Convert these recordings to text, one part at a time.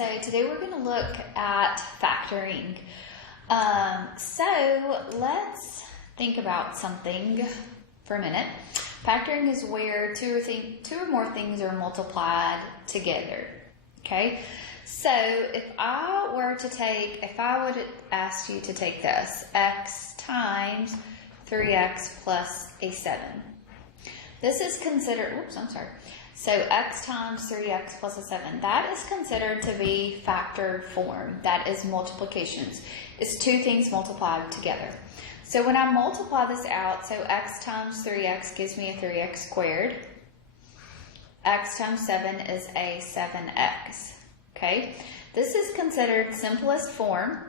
So today we're going to look at factoring. So let's think about something for a minute. Factoring is where two or more things are multiplied together. Okay. So if I would ask you to take this, x times 3x plus a 7. This is considered, So x times 3x plus a 7, that is considered to be factored form. That is multiplications. It's two things multiplied together. So when I multiply this out, so x times 3x gives me a 3x squared. X times 7 is a 7x. Okay? This is considered simplest form.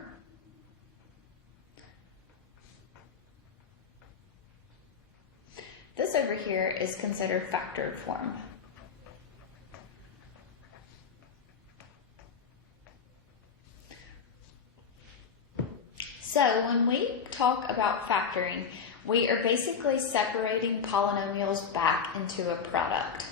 This over here is considered factored form. So when we talk about factoring, we are basically separating polynomials back into a product.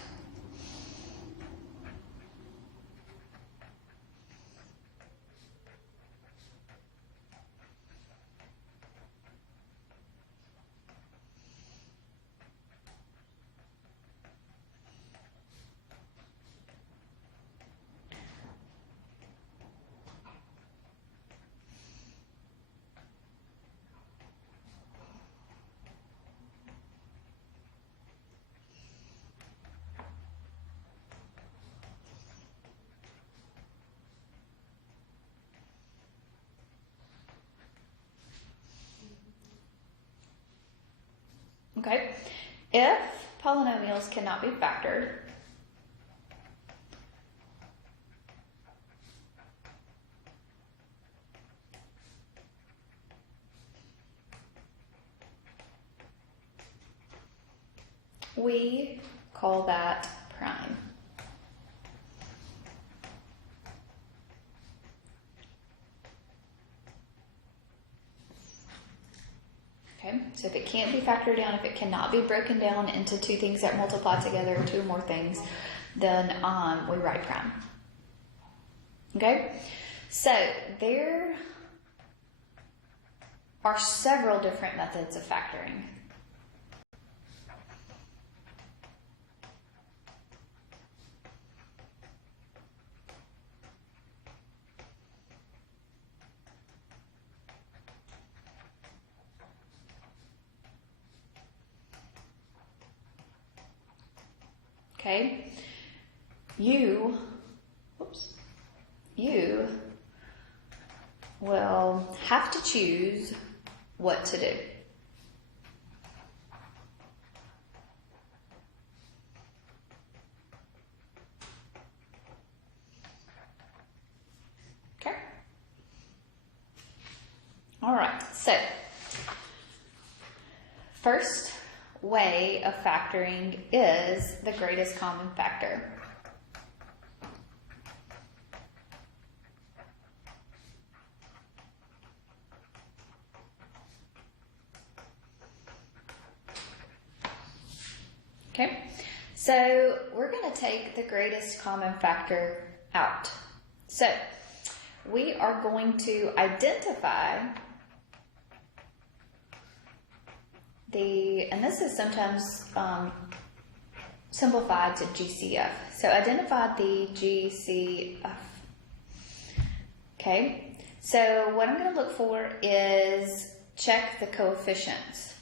Okay, if polynomials cannot be factored, we call that prime. Okay, so if it can't be factored down, if it cannot be broken down into two things that multiply together, or two more things, then we write prime. Okay, so there are several different methods of factoring. Okay, you will have to choose what to do. Okay. All right, so first way of factoring is the greatest common factor. Okay, so we're going to take the greatest common factor out. So we are going to identify and this is sometimes simplified to GCF. So identify the GCF. Okay, so what I'm going to look for is check the coefficients.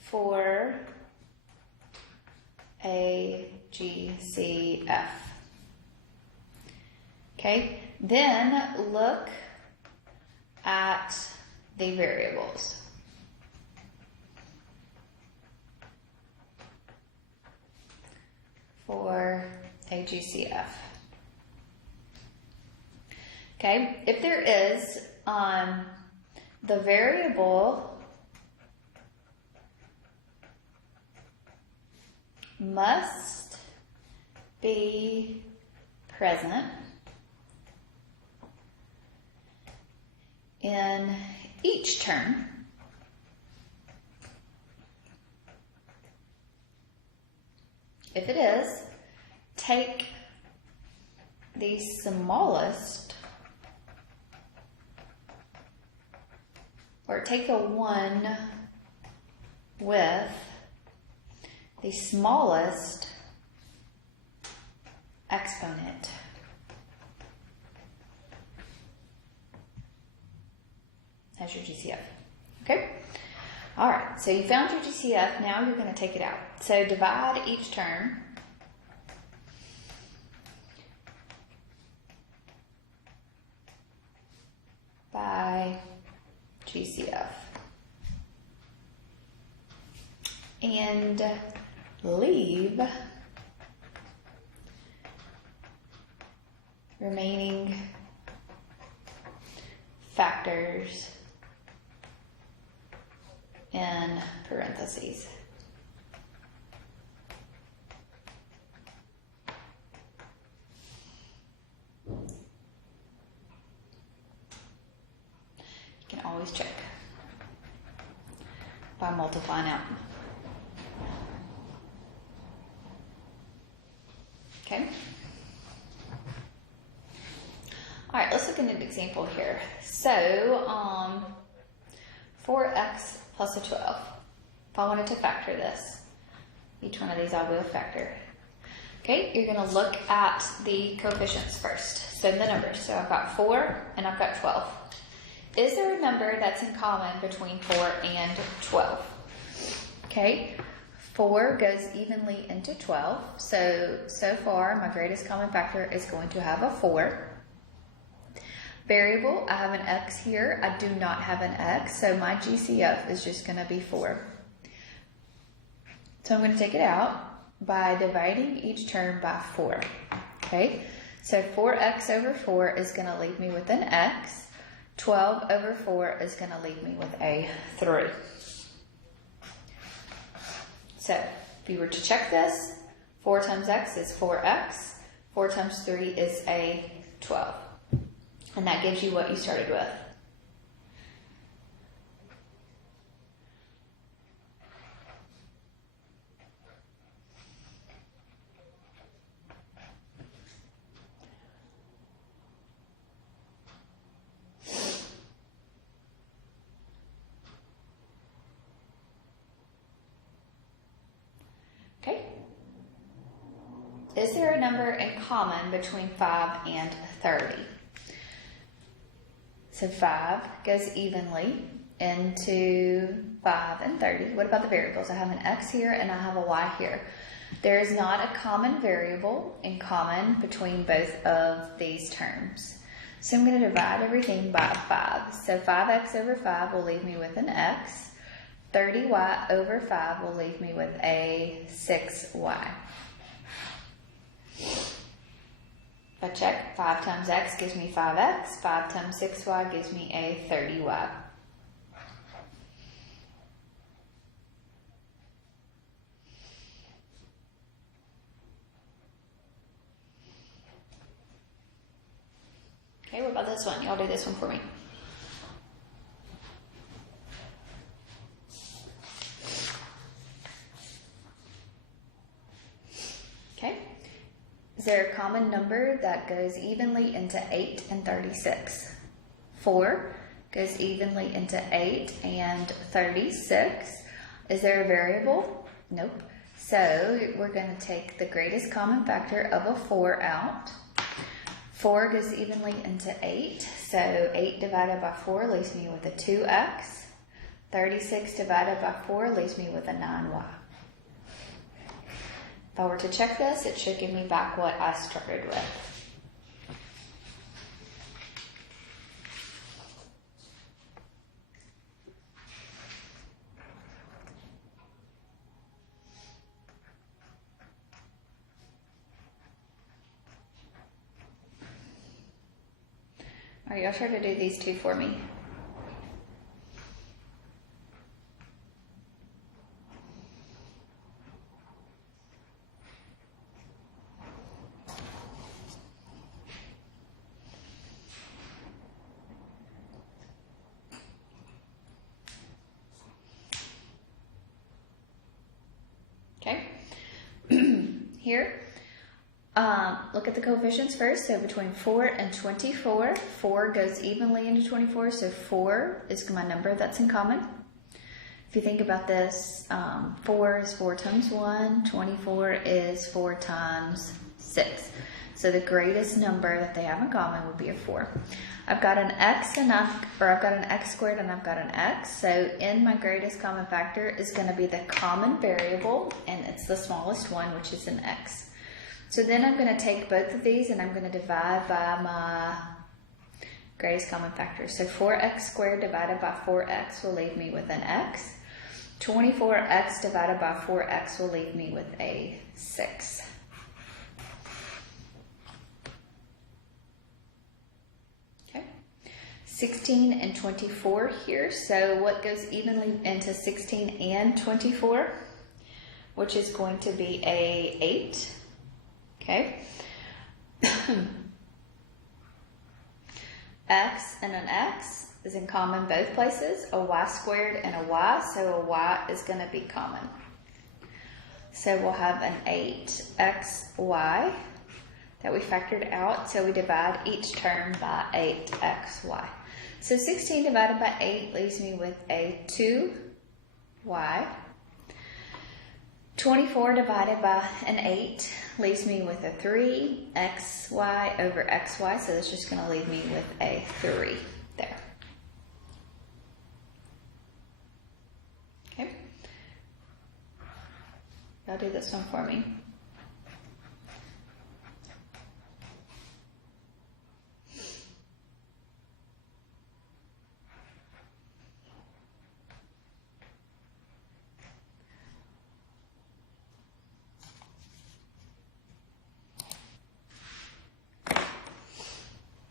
For a GCF. Okay, then look at the variables. For a GCF. Okay, if there is the variable must be present in each term, If it is, take the smallest, or take a 1 with the smallest exponent. As your GCF. Okay? Alright, so you found your GCF, now you're going to take it out. So divide each term by GCF. And leave remaining factors in parentheses. You can always check by multiplying out. Okay? All right, let's look at an example here. So, 4x plus a 12. If I wanted to factor this, each one of these I will factor. Okay, you're going to look at the coefficients first. So the numbers. So I've got 4 and I've got 12. Is there a number that's in common between 4 and 12? Okay, 4 goes evenly into 12. So far, my greatest common factor is going to have a 4. Variable, I have an x here. I do not have an x, so my GCF is just going to be 4. So I'm going to take it out by dividing each term by 4. Okay, so 4x over 4 is going to leave me with an x. 12 over 4 is going to leave me with a 3. So if you were to check this, 4 times x is 4x. 4 times 3 is a 12. And that gives you what you started with. Okay. Is there a number in common between 5 and 30? So 5 goes evenly into 5 and 30. What about the variables? I have an x here and I have a y here. There is not a common variable in common between both of these terms. So I'm going to divide everything by 5. So 5x over 5 will leave me with an x. 30y over 5 will leave me with a 6y. If I check, 5 times x gives me 5x, 5 times 6y gives me a 30y. Okay, what about this one? Y'all do this one for me. Okay. Is there a common number that goes evenly into 8 and 36? 4 goes evenly into 8 and 36. Is there a variable? Nope. So we're going to take the greatest common factor of a 4 out. 4 goes evenly into 8. So 8 divided by 4 leaves me with a 2x. 36 divided by 4 leaves me with a 9y. If I were to check this, it should give me back what I started with. All right, y'all try to do these two for me. Okay. here. Look at the coefficients first. So between 4 and 24, 4 goes evenly into 24, so 4 is my number that's in common. If you think about this, 4 is 4 times 1, 24 is 4 times 6. So the greatest number that they have in common would be a 4. I've got an x and I've got an x squared and I've got an x. So in my greatest common factor is going to be the common variable, and it's the smallest one, which is an x. So then I'm going to take both of these and I'm going to divide by my greatest common factor. So 4x squared divided by 4x will leave me with an x. 24x divided by 4x will leave me with a 6. Okay. 16 and 24 here. So what goes evenly into 16 and 24? Which is going to be a 8. Okay. X and an x is in common both places, a y squared and a y, so a y is going to be common. So we'll have an 8xy that we factored out, so we divide each term by 8xy. So 16 divided by 8 leaves me with a 2y. 24 divided by an 8 leaves me with a 3xy over xy, so that's just going to leave me with a 3 there. Okay. Y'all do this one for me.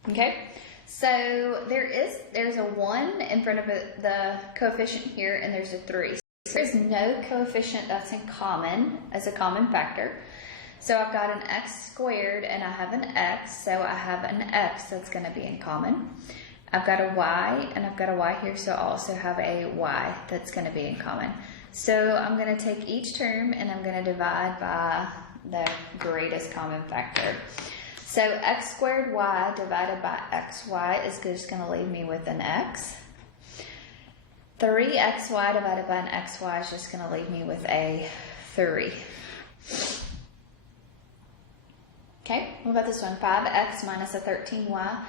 Okay, so there's a 1 in front of the coefficient here, and there's a 3. So there's no coefficient that's in common as a common factor. So I've got an x squared and I have an x, so I have an x that's going to be in common. I've got a y and I've got a y here, so I also have a y that's going to be in common. So I'm going to take each term and I'm going to divide by the greatest common factor. So x squared y divided by xy is just going to leave me with an x. 3xy divided by an xy is just going to leave me with a 3. Okay, what about this one? 5x minus a 13y.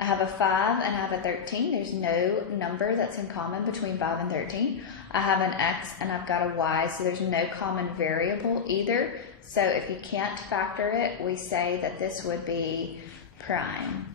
I have a 5 and I have a 13. There's no number that's in common between 5 and 13. I have an x and I've got a y, so there's no common variable either. So if you can't factor it, we say that this would be prime.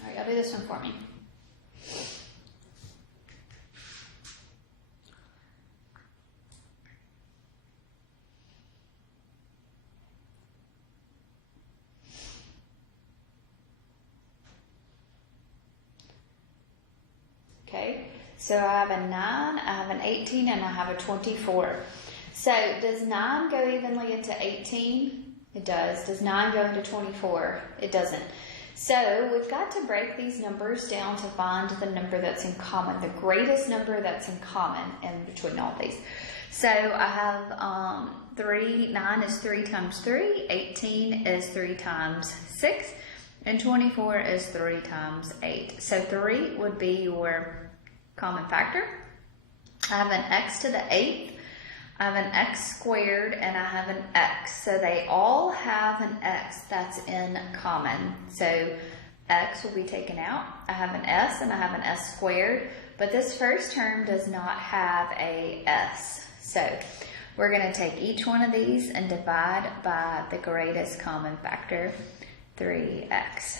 All right, y'all do this one for me. Okay, so I have a 9, I have an 18, and I have a 24. So does 9 go evenly into 18? It does. Does 9 go into 24? It doesn't. So we've got to break these numbers down to find the number that's in common, the greatest number that's in common in between all these. So I have 9 is 3 times 3, 18 is 3 times 6, and 24 is 3 times 8. So 3 would be your common factor. I have an x to the 8th, I have an x squared, and I have an x. So they all have an x that's in common. So x will be taken out. I have an s and I have an s squared, but this first term does not have a s. So we're going to take each one of these and divide by the greatest common factor, 3x.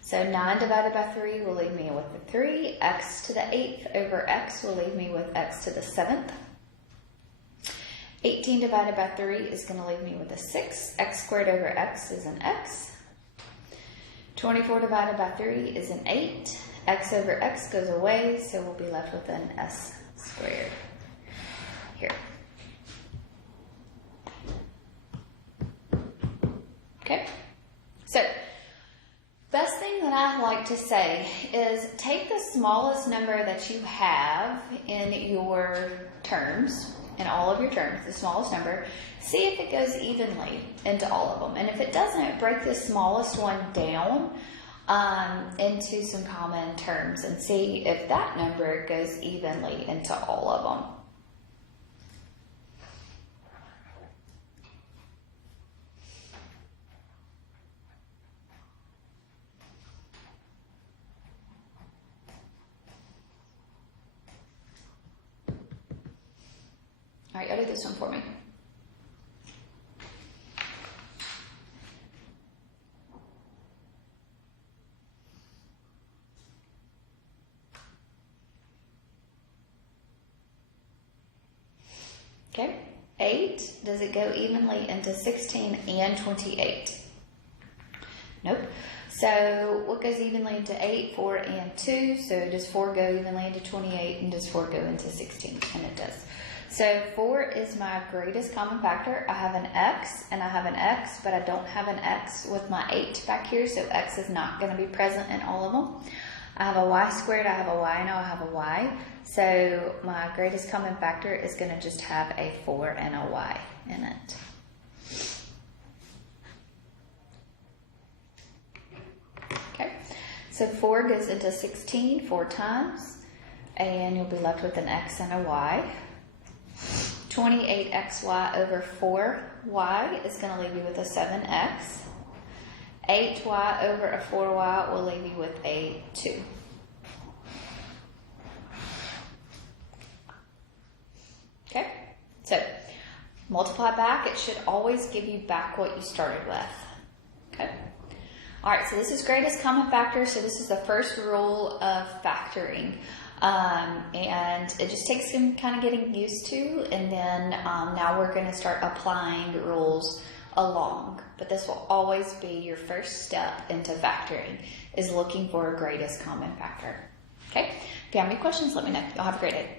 So 9 divided by 3 will leave me with the 3. X to the 8th over x will leave me with x to the 7th. 18 divided by 3 is going to leave me with a 6. X squared over x is an x. 24 divided by 3 is an 8. X over x goes away, so we'll be left with an s squared here. Okay, so best thing that I like to say is take the smallest number that you have in your terms, in all of your terms, the smallest number, see if it goes evenly into all of them. And if it doesn't, break the smallest one down into some common terms and see if that number goes evenly into all of them. All right, y'all do this one for me. Okay, 8, does it go evenly into 16 and 28? Nope. So what goes evenly into 8, 4, and 2? So does 4 go evenly into 28, and does 4 go into 16? And it does. So 4 is my greatest common factor. I have an x and I have an x, but I don't have an x with my 8 back here, so x is not going to be present in all of them. I have a y squared, I have a y, and I have a y. So my greatest common factor is going to just have a 4 and a y in it. Okay, so 4 goes into 16 4 times, and you'll be left with an x and a y. 28xy over 4y is going to leave you with a 7x. 8y over a 4y will leave you with a 2. Okay, so multiply back. It should always give you back what you started with. Okay. All right, so this is greatest common factor. So this is the first rule of factoring. And it just takes some kind of getting used to, and then now we're going to start applying rules along. But this will always be your first step into factoring, is looking for a greatest common factor. Okay? If you have any questions, let me know. Y'all have a great day.